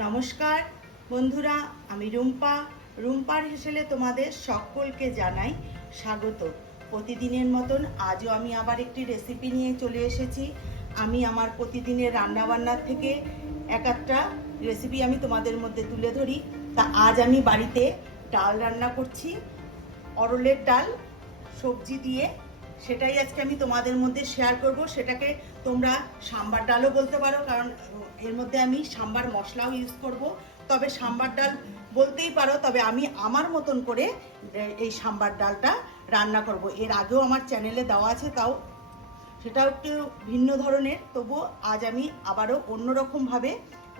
নমস্কার বন্ধুরা, আমি রুম্পার হেসেলে তোমাদের সকলকে জানাই স্বাগত। প্রতিদিনের মতন আজও আমি আবার একটি রেসিপি নিয়ে চলে এসেছি। আমি আমার প্রতিদিনের রান্নাবান্নার থেকে এক একটা রেসিপি আমি তোমাদের মধ্যে তুলে ধরি। তা আজ আমি বাড়িতে ডাল রান্না করছি, অরলের ডাল সবজি দিয়ে। সেটাই আজকে আমি তোমাদের মধ্যে শেয়ার করব। সেটাকে তোমরা সাম্বার ডালও বলতে পারো, কারণ এর মধ্যে আমি সাম্বার মশলাও ইউজ করব। তবে সাম্বার ডাল বলতেই পারো, তবে আমি আমার মতন করে এই সাম্বার ডালটা রান্না করব। এর আগেও আমার চ্যানেলে দেওয়া আছে, তাও সেটাও একটু ভিন্ন ধরনের। তবুও আজ আমি আবারও অন্যরকমভাবে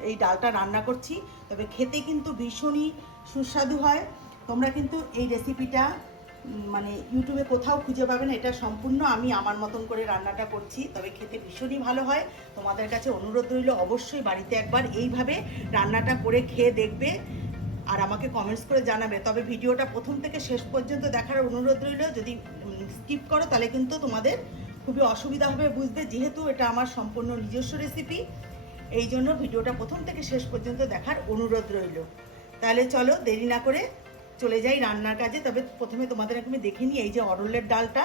এই ডালটা রান্না করছি। তবে খেতে কিন্তু ভীষণই সুস্বাদু হয়। তোমরা কিন্তু এই রেসিপিটা মানে ইউটিউবে কোথাও খুঁজে পাবে না। এটা সম্পূর্ণ আমি আমার মতন করে রান্নাটা করছি, তবে খেতে ভীষণই ভালো হয়। তোমাদের কাছে অনুরোধ রইল, অবশ্যই বাড়িতে একবার এইভাবে রান্নাটা করে খেয়ে দেখবে আর আমাকে কমেন্টস করে জানাবে। তবে ভিডিওটা প্রথম থেকে শেষ পর্যন্ত দেখার অনুরোধ রইল। যদি স্কিপ করো তাহলে কিন্তু তোমাদের খুবই অসুবিধা হবে বুঝতে, যেহেতু এটা আমার সম্পূর্ণ নিজস্ব রেসিপি। এই জন্য ভিডিওটা প্রথম থেকে শেষ পর্যন্ত দেখার অনুরোধ রইল। তাহলে চলো দেরি না করে চলে যাই রান্নার কাজে। তবে প্রথমে তোমাদের আমি দেখে নিই, এই যে অরলের ডালটা,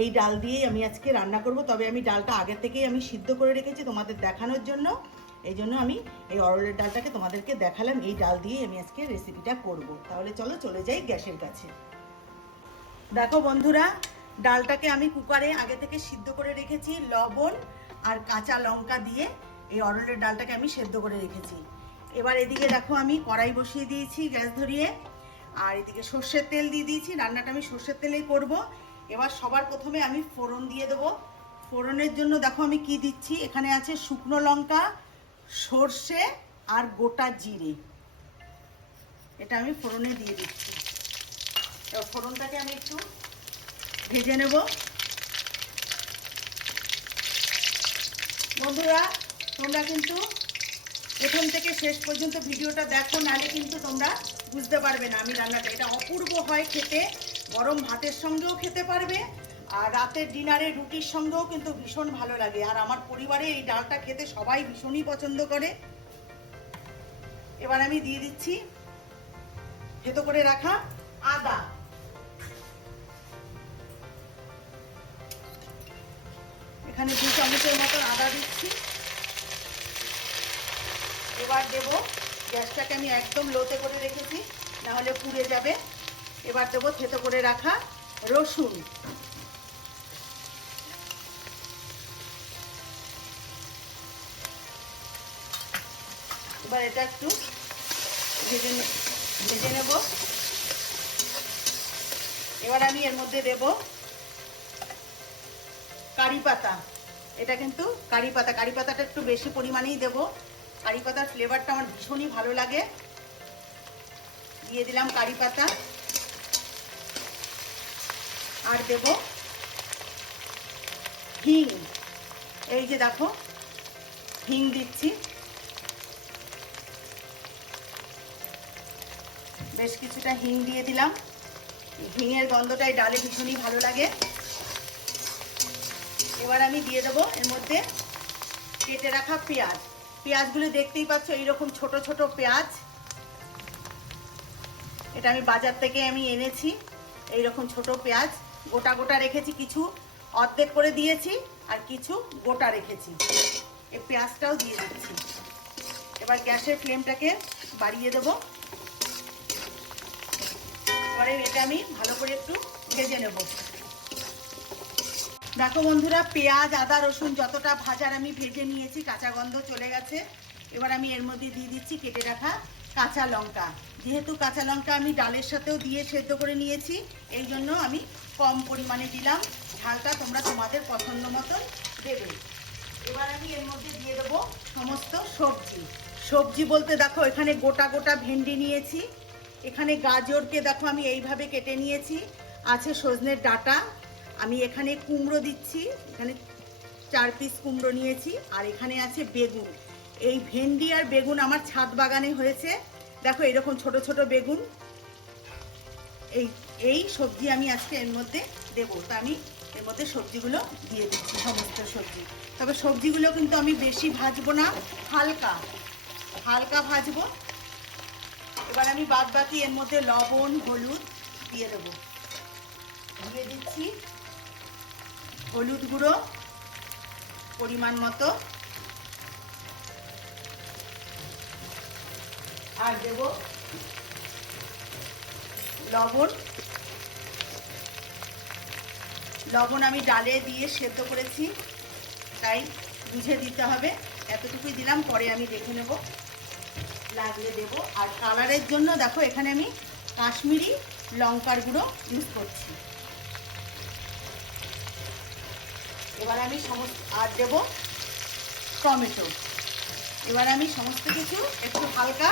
এই ডাল দিয়েই আমি আজকে রান্না করব। তবে আমি ডালটা আগে থেকেই আমি সিদ্ধ করে রেখেছি তোমাদের দেখানোর জন্য। এই জন্য আমি এই অরলের ডালটাকে তোমাদেরকে দেখালাম। এই ডাল দিয়েই আমি আজকে রেসিপিটা করব। তাহলে চলো চলে যাই গ্যাসের কাছে। দেখো বন্ধুরা, ডালটাকে আমি কুকারে আগে থেকে সিদ্ধ করে রেখেছি। লবণ আর কাঁচা লঙ্কা দিয়ে এই অরলের ডালটাকে আমি সেদ্ধ করে রেখেছি। এবার এদিকে দেখো আমি কড়াই বসিয়ে দিয়েছি গ্যাস ধরিয়ে, আর এদিকে সর্ষের তেল দিয়ে দিয়েছি। রান্নাটা আমি সর্ষের তেলেই করব। এবার সবার প্রথমে আমি ফোড়ন দিয়ে দেবো। ফোড়নের জন্য দেখো আমি কি দিচ্ছি, এখানে আছে শুকনো লঙ্কা, সর্ষে আর গোটা জিরে। এটা আমি ফোড়নে দিয়ে দিচ্ছি। এবার ফোড়নটাকে আমি একটু ভেজে নেব। বন্ধুরা, তোমরা কিন্তু প্রথম থেকে শেষ পর্যন্ত ভিডিওটা দেখো, নাহলে কিন্তু তোমরা বুঝতে পারবে না আমি রান্নাটা। এটা অপূর্ব হয় খেতে, গরম ভাতের সঙ্গেও খেতে পারবে, আর রাতের ডিনারে রুটির সঙ্গেও কিন্তু ভীষণ ভালো লাগে। আর আমার পরিবারে এই ডালটা খেতে সবাই ভীষণই পছন্দ করে। এবার আমি দিয়ে দিচ্ছি থেতো করে রাখা আদা। এখানে 2 চামচের মতন আদা দিচ্ছি। এবার দেবো, গ্যাসটাকে আমি একদম লোতে করে রেখেছি, নাহলে পুড়ে যাবে। এবার দেবো থেতো করে রাখা রসুন। এবার এটা একটু ভেজে নেব। এবার আমি এর মধ্যে দেব কারি পাতা। এটা কিন্তু কারি পাতাটা একটু বেশি পরিমাণেই দেবো। কারি পাতার ফ্লেভারটা আমার ভীষণই ভালো লাগে। দিয়ে দিলাম কারি পাতা। আর দেব হিং। এই যে দেখো, হিং দিচ্ছি বেশ কিছুটা হিং দিয়ে দিলাম। হিঙের গন্ধটা এই ডালে ভীষণই ভালো লাগে। এবার আমি দিয়ে দেবো এর মধ্যে কেটে রাখা পেঁয়াজ। পেঁয়াজগুলো দেখতেই পাচ্ছ, এইরকম ছোট ছোট পেঁয়াজ। এটা আমি বাজার থেকে আমি এনেছি। এইরকম ছোট পেঁয়াজ গোটা গোটা রেখেছি, কিছু অর্ধেক করে দিয়েছি আর কিছু গোটা রেখেছি। এই পেঁয়াজটাও দিয়ে দিচ্ছি। এবার গ্যাসের ফ্লেমটাকে বাড়িয়ে দেবো। এবারে এটা আমি ভালো করে একটু ভেজে নেব। দেখো বন্ধুরা, পেঁয়াজ আদা রসুন যতটা ভাজার আমি ভেজে নিয়েছি, কাঁচা গন্ধ চলে গেছে। এবার আমি এর মধ্যে দিয়ে দিচ্ছি কেটে রাখা কাঁচা লঙ্কা। যেহেতু কাঁচা লঙ্কা আমি ডালের সাথেও দিয়ে সেদ্ধ করে নিয়েছি, এই জন্য আমি কম পরিমাণে দিলাম। ঝালটা তোমরা তোমাদের পছন্দ মতন দেবে। এবার আমি এর মধ্যে দিয়ে দেবো সমস্ত সবজি। সবজি বলতে দেখো, এখানে গোটা গোটা ভেন্ডি নিয়েছি, এখানে গাজরকে দেখো আমি এইভাবে কেটে নিয়েছি, আছে সজনের ডাঁটা, আমি এখানে কুমড়ো দিচ্ছি, এখানে 4 পিস কুমড়ো নিয়েছি, আর এখানে আছে বেগুন। এই ভেন্ডি আর বেগুন আমার ছাদ বাগানে হয়েছে। দেখো এরকম ছোট ছোট বেগুন। এই সবজি আমি আজকে এর মধ্যে দেবো। তা আমি এর মধ্যে সবজিগুলো দিয়ে দিচ্ছি, সমস্ত সবজি। তবে সবজিগুলো কিন্তু আমি বেশি ভাজবো না, হালকা হালকা ভাজবো। এবার আমি বাদ বাকি এর মধ্যে লবণ হলুদ দিয়ে দেবো। দিয়ে দিচ্ছি হলুদ গুঁড়ো পরিমাণ মতো, আর দেব লবণ। লবণ আমি ডালে দিয়ে সেদ্ধ করেছি, তাই বুঝে দিতে হবে। এতটুকুই দিলাম, পরে আমি দেখে নেব, লাগলে দেব। আর কালারের জন্য দেখো এখানে আমি কাশ্মীরি লঙ্কার গুঁড়ো ইউজ করছি। এবার আমি আর দেব টমেটো। এবার আমি সমস্ত কিছু একটু হালকা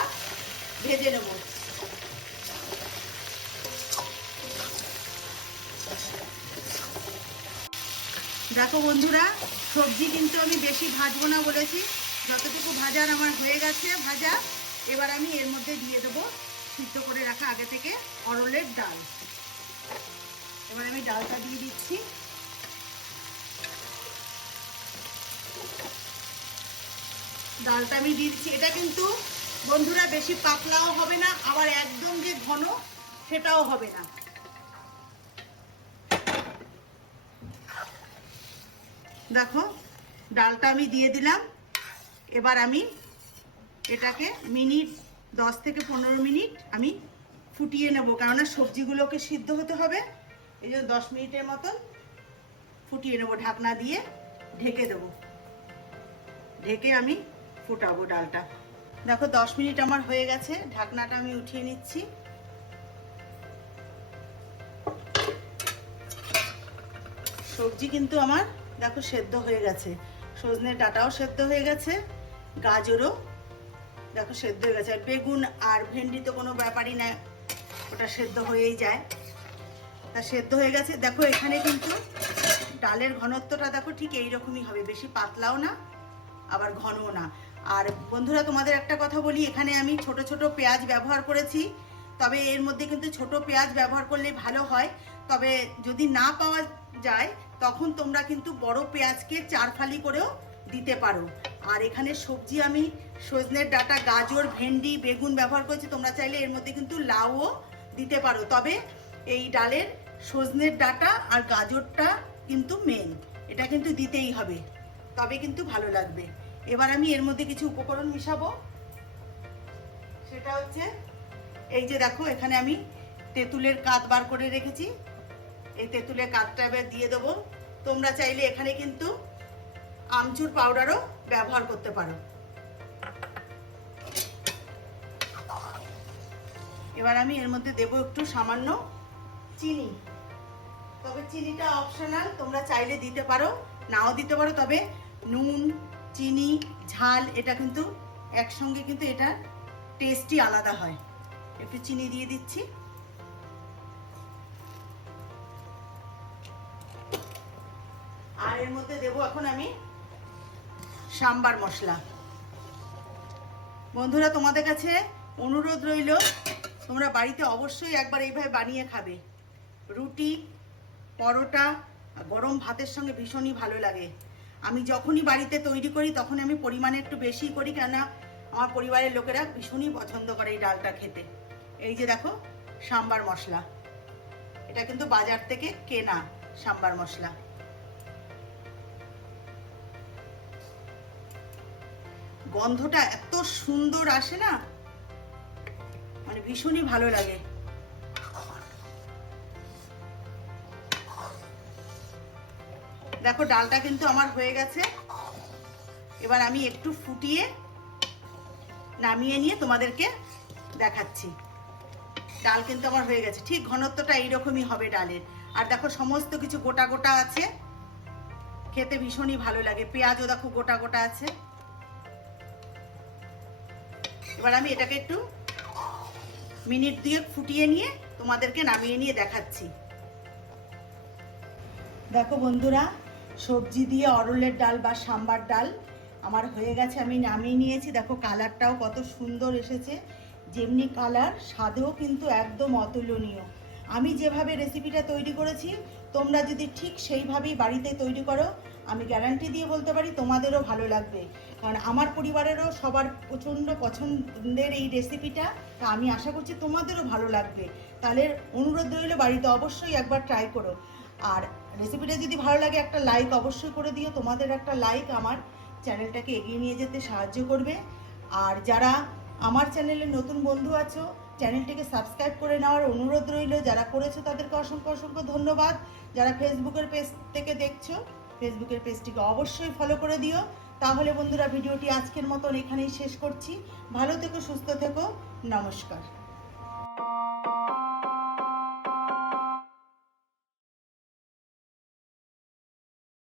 ভেজে নেব। দেখো বন্ধুরা, সবজি কিন্তু আমি বেশি ভাজবো না বলেছি, যতটুকু ভাজার আমার হয়ে গেছে ভাজা। এবার আমি এর মধ্যে দিয়ে দেবো সিদ্ধ করে রাখা আগে থেকে অরলের ডাল। এবার আমি ডালটা দিয়ে দিচ্ছি। ডালটা আমি দিয়ে দিচ্ছি। এটা কিন্তু বন্ধুরা বেশি পাতলাও হবে না, আবার একদম যে ঘন সেটাও হবে না। দেখো ডালটা আমি দিয়ে দিলাম। এবার আমি এটাকে 10 থেকে 15 মিনিট আমি ফুটিয়ে নেব, কেননা সবজিগুলোকে সিদ্ধ হতে হবে। এই জন্য 10 মিনিটের মতন ফুটিয়ে নেব, ঢাকনা দিয়ে ঢেকে দেব। ঢেকে আমি ফুটাবো ডালটা। দেখো 10 মিনিট আমার হয়ে গেছে, ঢাকনাটা আমি উঠিয়ে নিচ্ছি। সবজি কিন্তু আমার দেখো সেদ্ধ হয়ে গেছে, সজনে ডাঁটাও সেদ্ধ হয়ে গেছে, গাজরও দেখো সেদ্ধ হয়ে গেছে। আর বেগুন আর ভেন্ডি তো কোনো ব্যাপারই না, ওটা সেদ্ধ হয়েই যায়। তা সেদ্ধ হয়ে গেছে। দেখো এখানে কিন্তু ডালের ঘনত্বটা দেখো ঠিক এইরকমই হবে, বেশি পাতলাও না আবার ঘনও না। আর বন্ধুরা তোমাদের একটা কথা বলি, এখানে আমি ছোট ছোট পেঁয়াজ ব্যবহার করেছি, তবে এর মধ্যে কিন্তু ছোট পেঁয়াজ ব্যবহার করলে ভালো হয়। তবে যদি না পাওয়া যায় তখন তোমরা কিন্তু বড় পেঁয়াজকে 4 ফালি করেও দিতে পারো। আর এখানে সবজি আমি সজনের ডাঁটা, গাজর, ভেন্ডি, বেগুন ব্যবহার করেছি। তোমরা চাইলে এর মধ্যে কিন্তু লাউও দিতে পারো, তবে এই ডালের সজনের ডাঁটা আর গাজরটা কিন্তু মেন, এটা কিন্তু দিতেই হবে, তবে কিন্তু ভালো লাগবে। এবার আমি এর মধ্যে কিছু উপকরণ মিশাবো। সেটা হচ্ছে এই যে দেখো এখানে আমি তেঁতুলের কাত বার করে রেখেছি, এই তেঁতুলের কাতটা এবার দিয়ে দেবো। তোমরা চাইলে এখানে কিন্তু আমচুর পাউডারও ব্যবহার করতে পারো। এবার আমি এর মধ্যে দেবো একটু সামান্য চিনি, তবে চিনিটা অপশনাল, তোমরা চাইলে দিতে পারো নাও দিতে পারো। তবে নুন, চিনি, ঝাল এটা কিন্তু একসঙ্গে কিন্তু এটা টেস্টই আলাদা হয়। একটু চিনি দিয়ে দিচ্ছি। আর এর মধ্যে দেবো এখন আমি সাম্বার মশলা। বন্ধুরা তোমাদের কাছে অনুরোধ রইল, তোমরা বাড়িতে অবশ্যই একবার এইভাবে বানিয়ে খাবে। রুটি, পরোটা, গরম ভাতের সঙ্গে ভীষণই ভালো লাগে। আমি যখনই বাড়িতে তৈরি করি তখন আমি পরিমাণে একটু বেশি করি, কেননা আমার পরিবারের লোকেরা ভীষণই পছন্দ করে এই ডালটা খেতে। এই যে দেখো সাম্বার মশলা, এটা কিন্তু বাজার থেকে কেনা সাম্বার মশলা। গন্ধটা এত সুন্দর আসে না, মানে ভীষণই ভালো লাগে। দেখো ডালটা কিন্তু আমার হয়ে গেছে। এবার আমি একটু ফুটিয়ে নামিয়ে নিয়ে তোমাদেরকে দেখাচ্ছি। ডাল কিন্তু আমার হয়ে গেছে, ঠিক ঘনত্বটা এইরকমই হবে ডালের। আর দেখো সমস্ত কিছু গোটা গোটা আছে, খেতে ভীষণই ভালো লাগে। পেঁয়াজও দেখো গোটা গোটা আছে। এবার আমি এটাকে একটু মিনিট 2 ফুটিয়ে নিয়ে তোমাদেরকে নামিয়ে নিয়ে দেখাচ্ছি। দেখো বন্ধুরা, সবজি দিয়ে অরলের ডাল বা সাম্বার ডাল আমার হয়ে গেছে, আমি নামিয়ে নিয়েছি। দেখো কালারটাও কত সুন্দর এসেছে, যেমনি কালার স্বাদেও কিন্তু একদম অতুলনীয়। আমি যেভাবে রেসিপিটা তৈরি করেছি তোমরা যদি ঠিক সেইভাবেই বাড়িতে তৈরি করো, আমি গ্যারান্টি দিয়ে বলতে পারি তোমাদেরও ভালো লাগবে, কারণ আমার পরিবারেরও সবার প্রচণ্ড পছন্দের এই রেসিপিটা। তা আমি আশা করছি তোমাদেরও ভালো লাগবে। তাহলে অনুরোধ রইল, বাড়িতে অবশ্যই একবার ট্রাই করো। আর রেসিপিটা যদি ভালো লাগে একটা লাইক অবশ্যই করে দিও। তোমাদের একটা লাইক আমার চ্যানেলটাকে এগিয়ে নিয়ে যেতে সাহায্য করবে। আর যারা আমার চ্যানেলে নতুন বন্ধু আছো, চ্যানেলটিকে সাবস্ক্রাইব করে নেওয়ার অনুরোধ রইল। যারা করেছো তাদেরকে অসংখ্য অসংখ্য ধন্যবাদ। যারা ফেসবুকের পেজ থেকে দেখছো, ফেসবুকের পেজটিকে অবশ্যই ফলো করে দিও। তাহলে বন্ধুরা, ভিডিওটি আজকের মতন এখানেই শেষ করছি। ভালো থেকো, সুস্থ থেকো, নমস্কার।